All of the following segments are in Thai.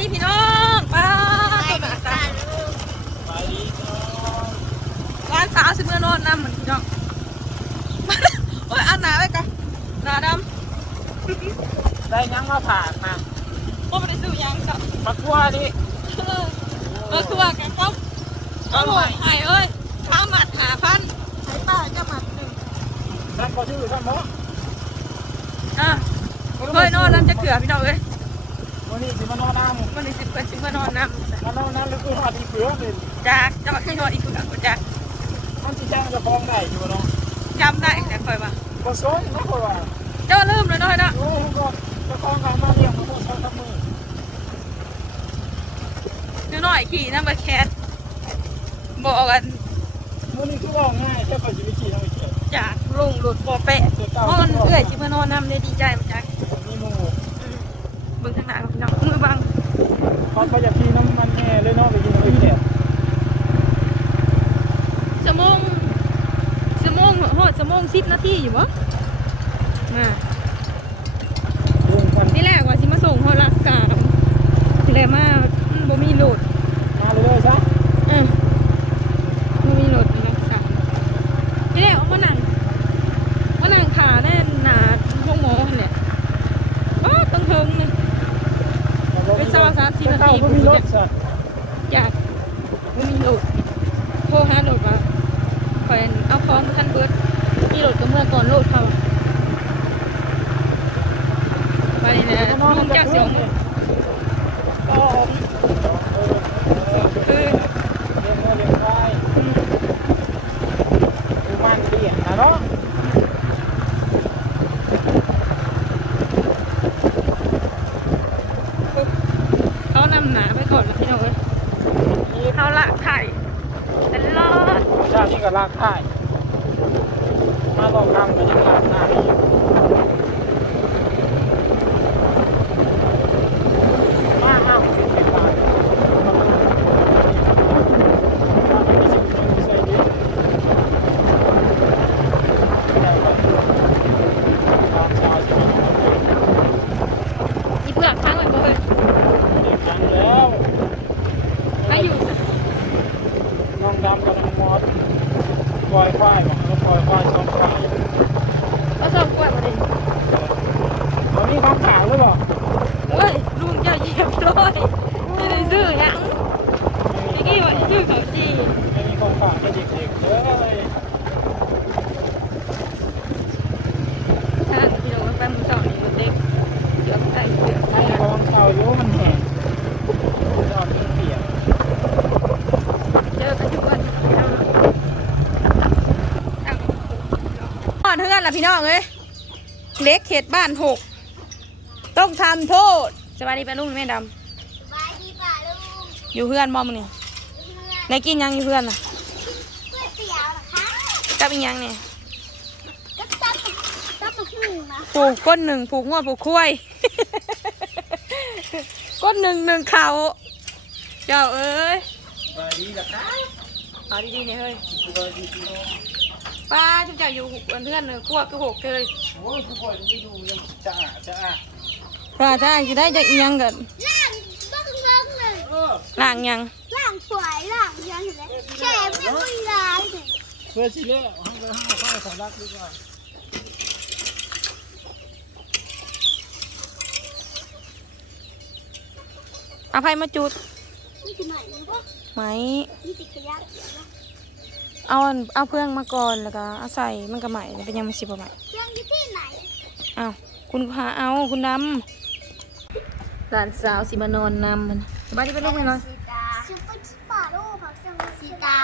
ดีพี่น้องป้าต้นหนาตาไปดีครับร้านสาวสิเมื่อนอนน้ำเหมือนพี่น้องโอ้ยอันหนาไปก่อนหนาดได้ยังมาผ่านมาำโอ้ไม่ได้ซื้อยังจ้ะมาคั่วดิเออเออคือว่าแกก็ก็หอยหายเอ้ยข้าวหมัดหาพันใช้ป้าจะหมัดหนึ่งท่านก็ชื่อท่านเนาะอะเคยนอนน้ำจะเกลือพี่น้องเอ้ย วันนี้สิมานอนน้ำวันนี้สิบเปิดสิเมื่อนอนน้ำมานอนน้ำหรือคือหอดอีเผือเป็นจากจะมาขึ้นนอนอีกคนอะจากมันสิแจ้งจะฟ้องได้อยู่เนาะจำได้แต่คอยมาก็สนนะเพราะว่าเจ้าลืมเลยน้อยนะโอ้ยก็จะฟ้องกันมาเรียกมาพูดใช้ทำมือดูหน่อยขี่น้ำมาแคสบอกกันมื้อนี้คือว่าง่ายแค่ไปชีวิตจริงเอาไปเกี่ยวจากลงหลุดบอแปะนอนเอื่อยที่เมื่อนอนน้ำเนี่ยดีใจมาจาก มีหมู เบิ่งข้างหน้ากับพี่น้องมือบัง เขาไปจากพี่น้ำมันแง่เลยเนาะไปกินเอาไปเกี่ยวสมงสมงโหดสมงสิบนาทีอยู่วะมาเรื่องกันนี่แหละว่าสิมาส่งเขารักษาทีแรกมาอืมบ่มีโหลด มาเลยๆซะ อืมบ่มีโหลดรักษาทีแรกเอามานั่งมานั่งขาแน่นหนาห้องหมอหั่นแหละว้าตังเทิงเนี่ย ไปซ้อสามสิบนาทีเข้าก็มีรถซะอยากบ่มีโหลดโทรหาโหลดว่าคอยเอาพร้อมทันเบิดมีโหลดก็เมื่อก่อนโหลดเขาไปนี่นะลุงจากเสียงก็เออคือเลี้ยงวัวเลี้ยงควายดูมันเลี้ยงนะเนาะ เขานำหนาไปก่อนนะพี่น้องเอ้ยเขาละไข่เป็นรอด ชาตินี้ก็ลากข่าย มาลองทำก็ยังลากข่ายอยู่มาเอาสิบบาทเอาไปสิบคนไปใส่ดิแล้วก็ตามชาวสิบคน อีเผือกทั้งเลยบ่เฮ้ย เด็กยังแล้ว ถ้าอยู่ น้องดำ กับมอสปล่อยควายบอกแล้วปล่อยควายสองควายก็ชอบกล้วยมาดิตอนนี่ของขาวหรือเปล่าเฮ้ยลุงจะเหยียบเลยจะได้ซื้อยังพี่กี้ว่าซื้อเขาจีไม่มีของขากให้เด็กๆเลย ถ้าพี่น้องไปมือสองนี่มันเด็กเดือดใส่เดือดใส่ ไอ้ของเก่าอยู่มันแห้งชอบมันเปียก เจอกันทุกวันอ่อนเพื่อนล่ะพี่น้องเอ้ยเล็กเขตบ้านหกต้องทำโทษสวัสดีป้าลุงแม่ดบายดีป่าลุงำอยู่เพื่อนมอมนี่เพื่อนในกินยังอยู่เพื่อนน่ะเพื่อนเตี๋ยวเหรอคะกับอีกยังเนี่ยก็ตับตับหนึ่งนะผูกก้นหนึ่งผูกงวผูกคุ้ยก้นหนึ่งหนึ่งเขาเจ้าเอ้ยสบายดีกับข้าเอาดีๆเนี่ยเฮ้ย ป้าจุ๊บจ่าอยู่เพื่อนเนื้อคั่วคือหกเลยโอ้ยทุกคนไม่ดูยังจะอะจะอะป้าถ้าจะได้จะอีหยังกันล่างบ้างเบิ้งเลยเออล่างหยังล่างสวยล่างยังเห็นไหมแช่ไม่ไม่ร้ายเลยเพื่อสิเล่ห้องไปห้องข้าวสารักดีกว่าเอาไผ่มาจุดนี่คือใหม่หรือเปล่าไหมนี่ติดขยะเดี๋ยวนะ เอาอันเอาเพื่องมาก่อนแล้วก็เอาใส่มันก็ใหม่เป็นยังมันสิบใหม่เครื่องอยู่ที่ไหนเอาคุณหาเอาคุณดำหลานสาวสิมานอนนำมันสบายดีเป็นลูกไหมน้อยสีตาซุปเปอร์ชิปาโร่ผักเชียงสีตา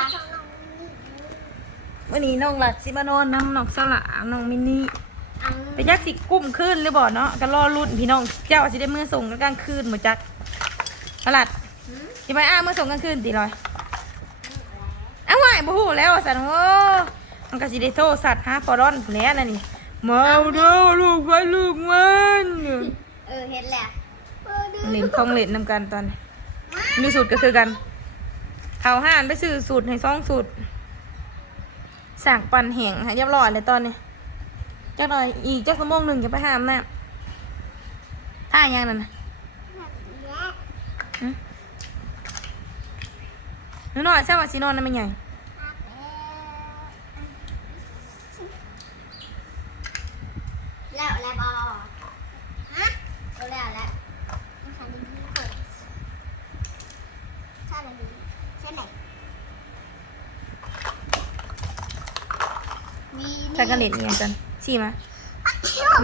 วันนี้น้องหลัดสิมานอนนำน้องสละน้องมินนี่อังแต่ยักสิกุ้มขึ้นหรือบ่เนาะก็รอรุ่นพี่น้องเจ้าสิได้มือส่งกลางคืนหมดจักเอาหลัดสิไปอ้ามือส่งกลางคืนตีลอยอ้าวไหวบ่ฮู้แล้วสันโอ้มันก็สิได้โทรสัตว์หาปอรอนผู้แหล้วนั่นนี่มาเอาเด้อลูกไปลูกมันเออเห็นแหละเออดูเล่นของเล่นนำกันตอนนี้มีสูตรก็คือกันเขาห้านไปซื้อสูตรให้ซองสูตรสั่งปั่นแห้งให้เรียบร้อยเลยตอนนี้จักหน่อยอีกจักชั่วโมงหนึ่งจะไปหามน้ำท่ายังนั่นน่ะหนูหน่อยใช่ว่าสินอนนั่นไม่ใหญ่ แล้วแล้วบอฮะแล้วแล้วแล้วมันขันดีๆก่อนใช่ไหมใช่ไหม มีถ้ากันเล่นเนี่ยจันสี่มา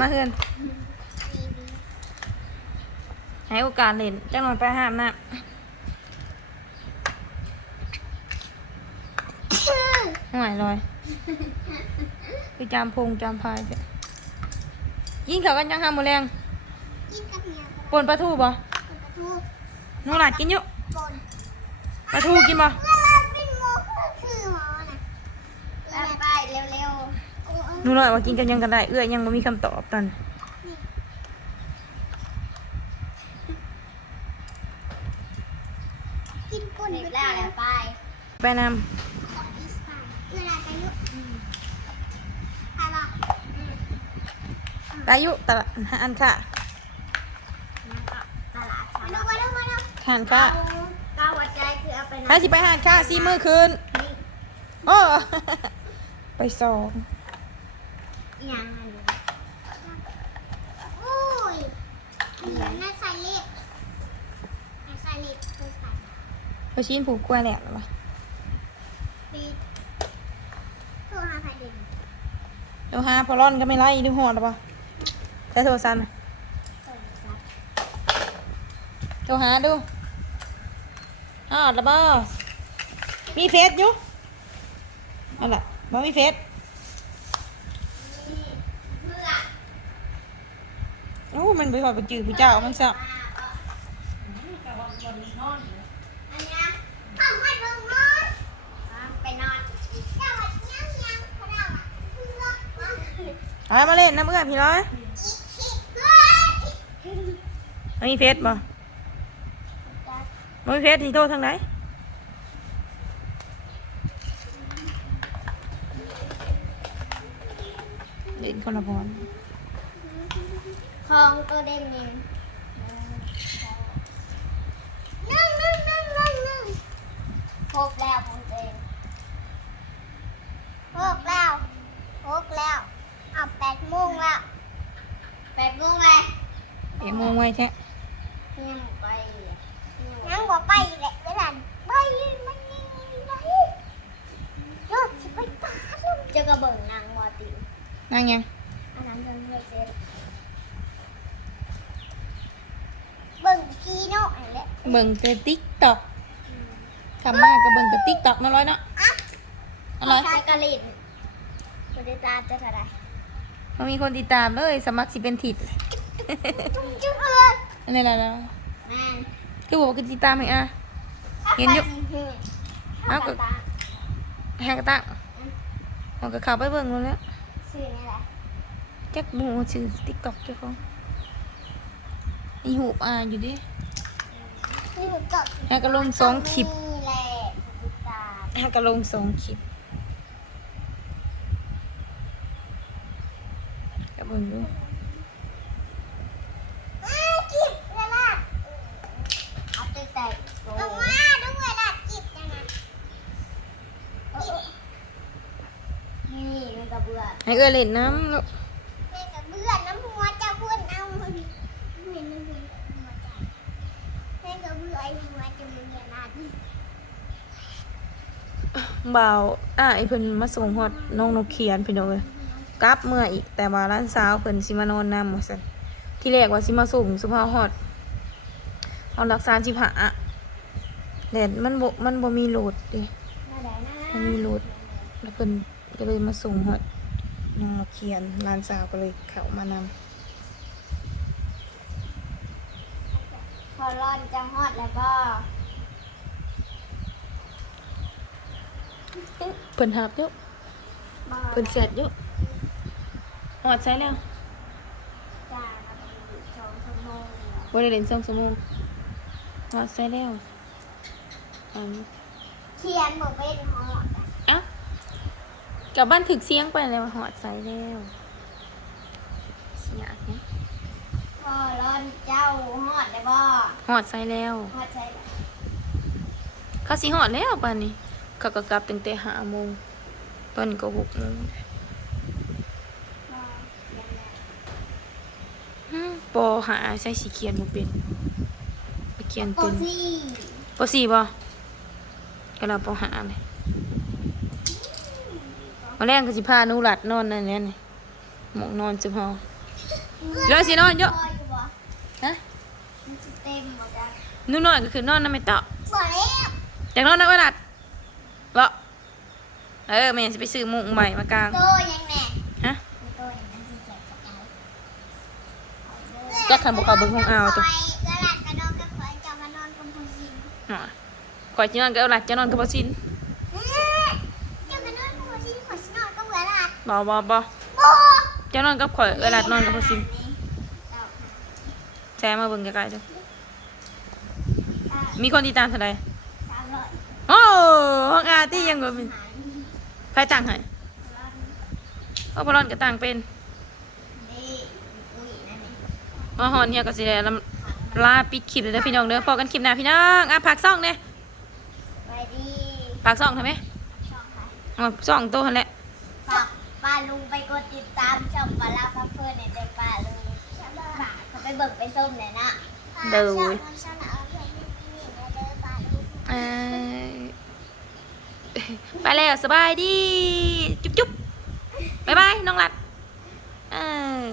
มาเฮือนให้โอกาสเล่นจังหน่อยไปห้ามน้ำห่วยลอยคือจามพงจามพายจ้ะยิงเขากันยังห้ามมือแรงกินกับเมียปนปลาทูบ่กับปลาทูหนูหลาดกินอยู่ปนปลาทูกินบ่ เวลาเป็นโมคือหมอน่ะแล้วไปเร็วๆโอ้ย หนูหน่อยว่ากินกันยังกันได้ เอื้อยยังไม่มีคำตอบตอนกินก้นไปแล้วแล้วไปไปนเวลาจะยุใครบอกำไปอยุตลาดอันค่ะตลาดมาดูมาดูมาดูทานค่ะก้าวหัวใจคือเอาไปถ้าสิไปหานค่ะสี่มือคืนโอ้ไปสอง อย่างนั้นโอ้ยเหมือนน่าใส่เล็บน่าใส่เล็บเคยใส่ไปชิ้นผูกกล้วยแหละหรอวะปีโทรหาใครเด่นเดี๋ยวหาพอร่อนก็ไม่ไล่ดูหอดหรอปะใช้โทรศัพท์น่ะเปิดซับโทรหาดูฮอดแล้วบ่มีเฟซอยู่นั่นแหละบ่มีเฟซ นี่เพื่อ โอ้ มันไปหอดไปจืดผู้เจ้ามันสับอันเนี้ยเอาไปลงนอนไปนอนเจ้าวัดยังยังเขาเราอะเอเอามาเล่นนะเพื่อนพี่ร้อยบ่มีเฟซบ่บ่มีเฟซที่โทรทางไหนเล่นคนละพรของตัวเด้งเองนึ่งนึ่งนึ่งนึ่งนึ่งพกแล้ วผมเองพกแล้วพกแล้วเอาแปดโมงแล้วแปดโมงเลยเอ็มโมงไว้แท้ยังไปยังบ่ไพีโน่อันเละเบิ่งแต่ติ๊กต็อกทำมากก็เบิ่งแต่ติ๊กต็อกนั่นร้อยเนาะอะอะไรแจ็คกะลินบริตาจะเท่าไหรมันมีคนติดตามเลยสมัครสิเป็นทิศจุ๊บเอิญอันนี้แหละนะแมนคือบอกว่าคือติดตามให้อะ เห็นอยู่เอาเอากก็ระแฮกกระตักเอาก็เข้าไปเบิ่งนู่นแล้วสื่อนี่แหละจักหมูชื่อติ๊กต็อกเจ้าของอีหูบอ่านอยู่ดิ นี่ผมจบแฮกก็ลงสองคลิปนี่แหละบริตาแฮกก็ลงสองคลิปก็เบิ่งดูอ้าวจิบเวลาเอาใจแตกลงมาดูเวลาจิบจังนะนี่มันกระเบื่อให้เอื้อเล่นน้ำลูก แม่กระเบื่อน้ำหัวจะพูดเอาเห็นมันเป็นหัวใจแม่กระเบื่อไอ้หัวจะมันเรียนอะไร บ่าวอะไอเพิ่นมาส่งฮอดน้องนกเขียนพี่น้องเอ้ยกลับเมื่ออีกแต่ว่าร้านสาวเพิ่นสิมานอนนำว่าซั่นที่แรกว่าสิมาส่งสุภาพฮอดเอาหลักษาสิบหาแดดมันบ่มันบ่มีโหลดดิมันมีโหลดแล้วเพิ่นก็เลยมาส่งฮอดน้องนกเขียนร้านสาวก็เลยเข้ามานำพอร้อนจะฮอดแล้วก็ เพิ่นหับอยู่มาเพิ่นเสร็จอยู่ฮอดใช้แล้วจ้าครับสองชั่วโมงบ่ได้เล่น2ชั่วโมงฮอดใช้แล้วอันเขียนบอกเป็นฮอดเอ้ากับบ้านถึกเสียงไปแล้วหอดใส่แล้วเสียงเนี่ยพออร้อนเจ้าฮอดได้บ่หอดใส่แล้วฮอดใช่ละเขาสิหอดแล้วป่านนี้ เขาก็กลับตั้งแต่ห้าโมงตอนนี้ก็หกโมงบ่ยังไงอืมปอหาใส่สีเขียนบ่เป็นไปเขียนโปเป็นซี่ปอสี่บ่ก็เราปอหาเลยมาแรงก็สิพาหนูหลัดนอนนั่นแหละนี่หมองนอนจุบเฮาเดี๋ยวสินอนเยอะพอยู่บ่ฮะมันสิเต็มบ่จ้ะหนูนอนก็คือนอนนำไม่ต่อบ่แล้วอยากนอนนักวลัดบ่ เออแม่สิไปซื้อมุ้งใหม่มากาง โตยังแน่ฮะ โตยังนั้นสิแจกจักเอาจักคันบ่เข้าเบิ่งห้องอาวตัวไปกระหลัดกระดองกระขอยเจ้ามานอนกับผู้หญิงอ๋อข่อยสินอนกับเอาหลัดจะนอนกับบ่ซินเอ๊ะเจ้ามานอนกับผู้หญิงขอยสินอนกับกระหลัดบ่บ่บ่บ่จะนอนกับข่อยเอาหลัดนอนกับบ่ซินเจ้าแชร์มาเบิ่งใกล้ๆเด้อค่ะมีคนติดตามเท่าใดสามร้อย โอ้ห้องอาร์ตี้ยังบ่มีหาร ใครตั้งให้เอาบ่รอนก็ตั้งเป็นนี่อุ้ยนั่นนี่อ๋อฮอนเฮียก็สิได้ลำลาปิดคลิปเลยเด้อพี่น้องเด้อพอกันคลิปหน้าพี่น้องอะพักซ่องเด้ไปดีพักซ่องทำไหมช่องค่ะอ๋อซ่องโตหั่นแหละฝากป้าลุงไปกดติดตามช่องปลาลาพับเพื่อนในเด็กป้าลุงฝากเขาไปเบิกไปส้มหน่อยนะเด้อช่องช่องเอาเพลงนี้นี่เด้ ไปแล้วสบายดี จุ๊บจุ๊บบายบายน้องรัดเออ